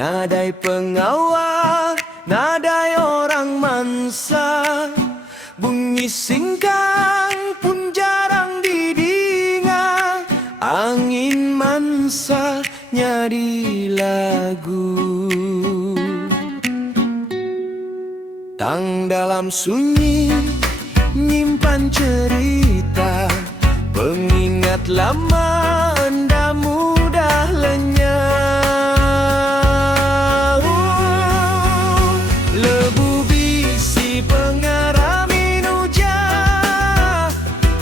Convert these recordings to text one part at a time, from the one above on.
Nadai pengawal, nadai orang mansa, bunyi singkang pun jarang didengar. Angin mansanya di lagu, tang dalam sunyi nyimpan cerita, pengingat lama anda mudah lenyap. Lebu bisi pengarami nuja,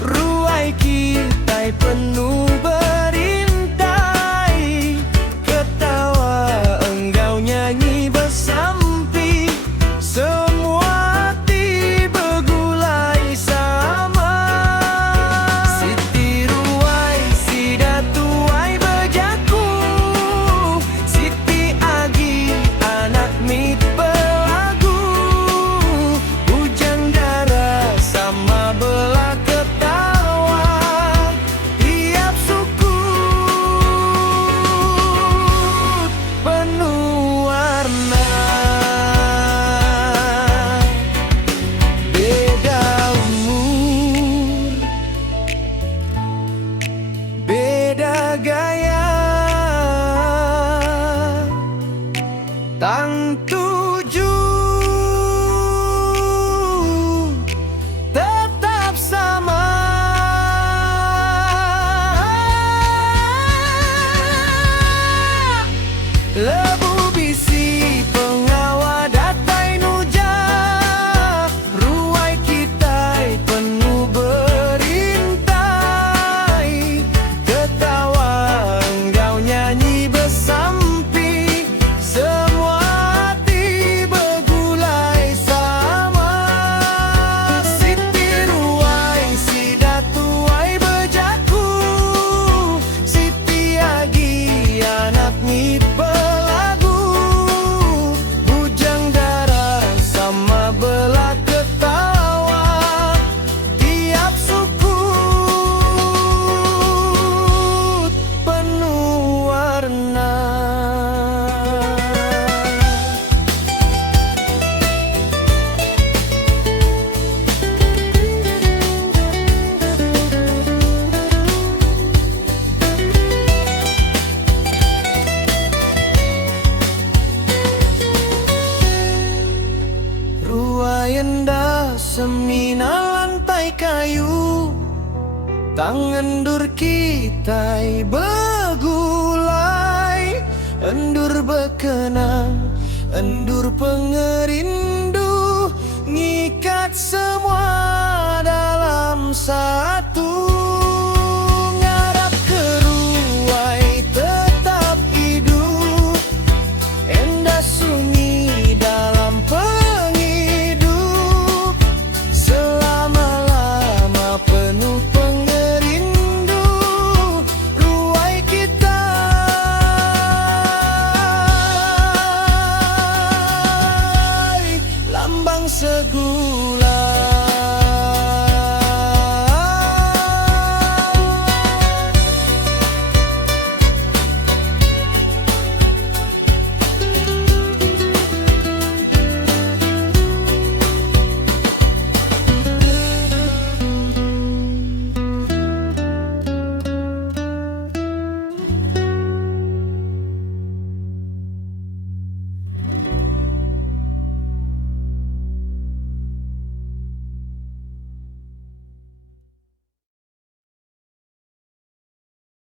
ruai kita penuh berintai, ketawa enggau nyanyi bersampi, semua tiba gulai sama. Siti ruai, si datuai bejaku, Siti agi anak mit belagu, bujang darah sama belah ketawa, tiap suku penuh warna. Beda umur, beda gaya, tang tuju tetap sama. Lebu bisi pengawa datai nuja, ruai kita penuh berintai, ketawa enggau nyanyi bersampi, semua tiba gulai sama. Siti ruai, si datuai bejaku, Siti agi anak mit belagu, bujang darah sama belah ketawa, tiap suku penuh warna. Ruai endah semina lantai kayu, tang endur kita begulai, endur bekenang, endur pengerindu, ngikat semua dalam satu. Ngarap ke ruai tetap hidup, endah sunyi dalam penghidup, selama-lama penuh pengerindu, ruai kita lambang segula.